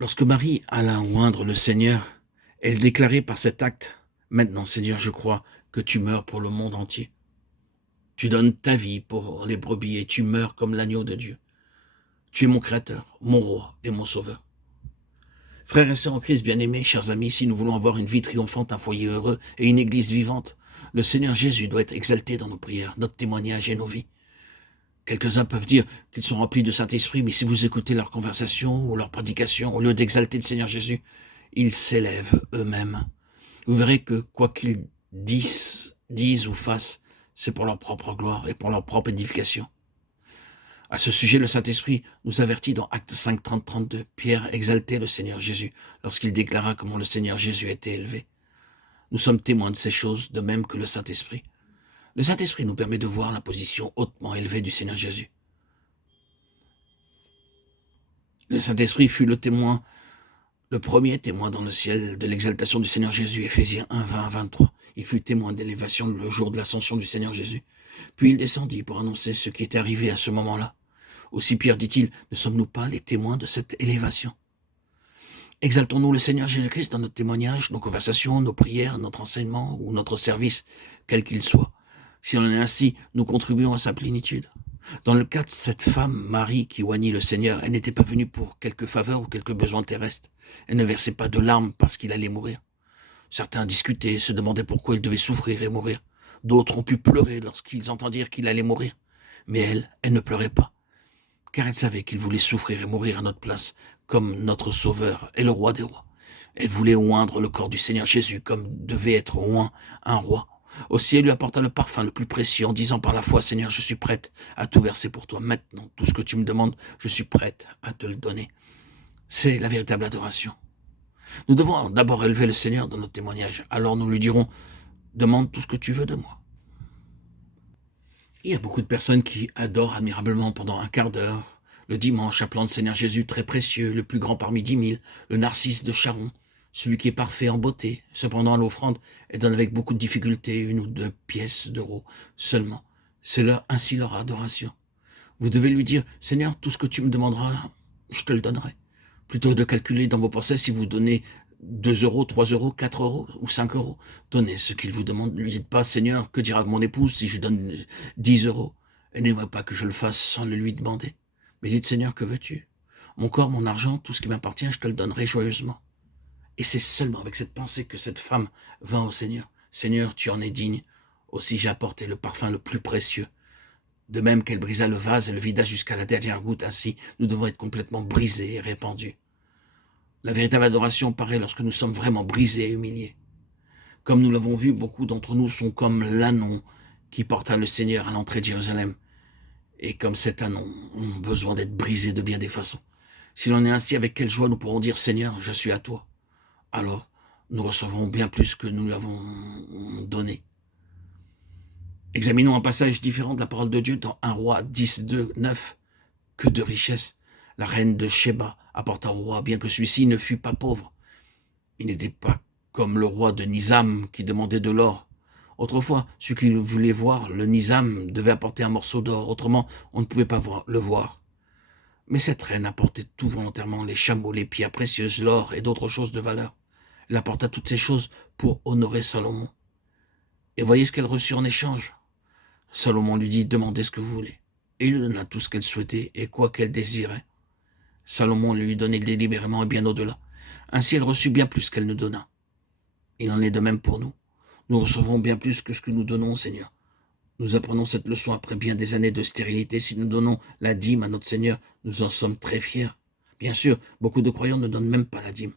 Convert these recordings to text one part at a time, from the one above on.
Lorsque Marie alla oindre le Seigneur, elle déclarait par cet acte: «Maintenant, Seigneur, je crois que tu meurs pour le monde entier. Tu donnes ta vie pour les brebis et tu meurs comme l'agneau de Dieu. Tu es mon Créateur, mon Roi et mon Sauveur.» Frères et sœurs en Christ bien-aimés, chers amis, si nous voulons avoir une vie triomphante, un foyer heureux et une église vivante, le Seigneur Jésus doit être exalté dans nos prières, notre témoignage et nos vies. Quelques-uns peuvent dire qu'ils sont remplis de Saint-Esprit, mais si vous écoutez leur conversation ou leur prédication, au lieu d'exalter le Seigneur Jésus, ils s'élèvent eux-mêmes. Vous verrez que quoi qu'ils disent ou fassent, c'est pour leur propre gloire et pour leur propre édification. À ce sujet, le Saint-Esprit nous avertit dans Actes 5, 30, 32. Pierre exaltait le Seigneur Jésus lorsqu'il déclara comment le Seigneur Jésus était élevé. Nous sommes témoins de ces choses, de même que le Saint-Esprit. Le Saint-Esprit nous permet de voir la position hautement élevée du Seigneur Jésus. Le Saint-Esprit fut le premier témoin dans le ciel de l'exaltation du Seigneur Jésus, Éphésiens 1, 20 à 23. Il fut témoin d'élévation le jour de l'ascension du Seigneur Jésus. Puis il descendit pour annoncer ce qui était arrivé à ce moment-là. Aussi Pierre dit-il, ne sommes-nous pas les témoins de cette élévation? Exaltons-nous le Seigneur Jésus-Christ dans notre témoignage, nos conversations, nos prières, notre enseignement ou notre service, quel qu'il soit. Si on en est ainsi, nous contribuons à sa plénitude. Dans le cas de cette femme, Marie, qui oignit le Seigneur, elle n'était pas venue pour quelques faveurs ou quelques besoins terrestres. Elle ne versait pas de larmes parce qu'il allait mourir. Certains discutaient, se demandaient pourquoi il devait souffrir et mourir. D'autres ont pu pleurer lorsqu'ils entendirent qu'il allait mourir. Mais elle ne pleurait pas, car elle savait qu'il voulait souffrir et mourir à notre place, comme notre Sauveur et le Roi des rois. Elle voulait oindre le corps du Seigneur Jésus, comme devait être oint un roi. Aussi elle lui apporta le parfum le plus précieux, en disant par la foi: Seigneur, je suis prête à tout verser pour toi. Maintenant, tout ce que tu me demandes, je suis prête à te le donner. C'est la véritable adoration. Nous devons d'abord élever le Seigneur dans notre témoignage. Alors nous lui dirons: demande tout ce que tu veux de moi. Il y a beaucoup de personnes qui adorent admirablement pendant un quart d'heure, le dimanche, appelant le Seigneur Jésus très précieux, le plus grand parmi 10 000, le Narcisse de Charon, celui qui est parfait en beauté. Cependant, à l'offrande, elle donne avec beaucoup de difficulté 1 ou 2 pièces d'euros seulement. C'est ainsi leur adoration. Vous devez lui dire: Seigneur, tout ce que tu me demanderas, je te le donnerai. Plutôt que de calculer dans vos pensées si vous donnez 2 euros, 3 euros, 4 euros ou 5 euros. Donnez ce qu'il vous demande. Ne lui dites pas: Seigneur, que dira mon épouse si je donne 10 euros? Elle n'aimerait pas que je le fasse sans le lui demander. Mais dites: Seigneur, que veux-tu? Mon corps, mon argent, tout ce qui m'appartient, je te le donnerai joyeusement. Et c'est seulement avec cette pensée que cette femme vint au Seigneur. Seigneur, tu en es digne. Aussi j'ai apporté le parfum le plus précieux. De même qu'elle brisa le vase et le vida jusqu'à la dernière goutte, ainsi nous devons être complètement brisés et répandus. La véritable adoration paraît lorsque nous sommes vraiment brisés et humiliés. Comme nous l'avons vu, beaucoup d'entre nous sont comme l'ânon qui porta le Seigneur à l'entrée de Jérusalem. Et comme cet ânon, ont besoin d'être brisés de bien des façons. Si l'on est ainsi, avec quelle joie nous pourrons dire: Seigneur, je suis à toi. Alors, nous recevrons bien plus que nous lui avons donné. Examinons un passage différent de la parole de Dieu dans 1 Roi 10, 2, 9. Que de richesse! La reine de Sheba apporta au roi, bien que celui-ci ne fût pas pauvre. Il n'était pas comme le roi de Nizam qui demandait de l'or. Autrefois, celui qui voulait voir le Nizam devait apporter un morceau d'or, autrement on ne pouvait pas le voir. Mais cette reine apportait tout volontairement: les chameaux, les pierres précieuses, l'or et d'autres choses de valeur. Elle apporta toutes ces choses pour honorer Salomon. Et voyez ce qu'elle reçut en échange. Salomon lui dit: demandez ce que vous voulez. Et il lui donna tout ce qu'elle souhaitait et quoi qu'elle désirait. Salomon lui donnait délibérément et bien au-delà. Ainsi elle reçut bien plus qu'elle ne donna. Il en est de même pour nous. Nous recevrons bien plus que ce que nous donnons au Seigneur. Nous apprenons cette leçon après bien des années de stérilité. Si nous donnons la dîme à notre Seigneur, nous en sommes très fiers. Bien sûr, beaucoup de croyants ne donnent même pas la dîme.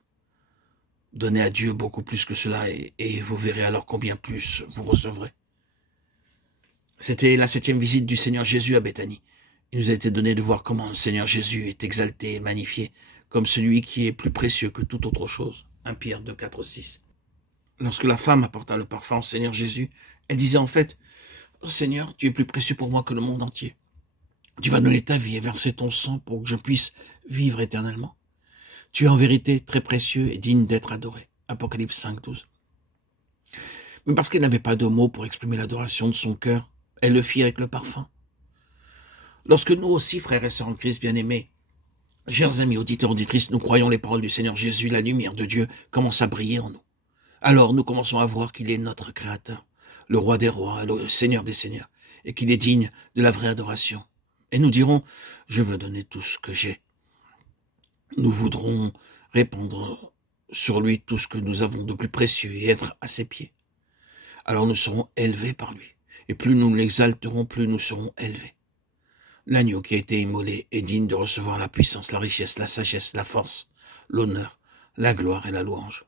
Donnez à Dieu beaucoup plus que cela et vous verrez alors combien plus vous recevrez. C'était la 7e visite du Seigneur Jésus à Béthanie. Il nous a été donné de voir comment le Seigneur Jésus est exalté et magnifié, comme celui qui est plus précieux que toute autre chose. 1 Pierre 2, 4, 6. Lorsque la femme apporta le parfum au Seigneur Jésus, elle disait en fait: oh Seigneur, tu es plus précieux pour moi que le monde entier. Tu vas donner ta vie et verser ton sang pour que je puisse vivre éternellement. Tu es en vérité très précieux et digne d'être adoré. Apocalypse 5, 12. Mais parce qu'elle n'avait pas de mots pour exprimer l'adoration de son cœur, elle le fit avec le parfum. Lorsque nous aussi, frères et sœurs en Christ bien-aimés, Chers amis auditeurs, auditrices, nous croyons les paroles du Seigneur Jésus, la lumière de Dieu commence à briller en nous. Alors nous commençons à voir qu'il est notre Créateur, le Roi des rois, le Seigneur des seigneurs, et qu'il est digne de la vraie adoration. Et nous dirons, je veux donner tout ce que j'ai. Nous voudrons répandre sur lui tout ce que nous avons de plus précieux et être à ses pieds. Alors nous serons élevés par lui. Et plus nous l'exalterons, plus nous serons élevés. L'agneau qui a été immolé est digne de recevoir la puissance, la richesse, la sagesse, la force, l'honneur, la gloire et la louange.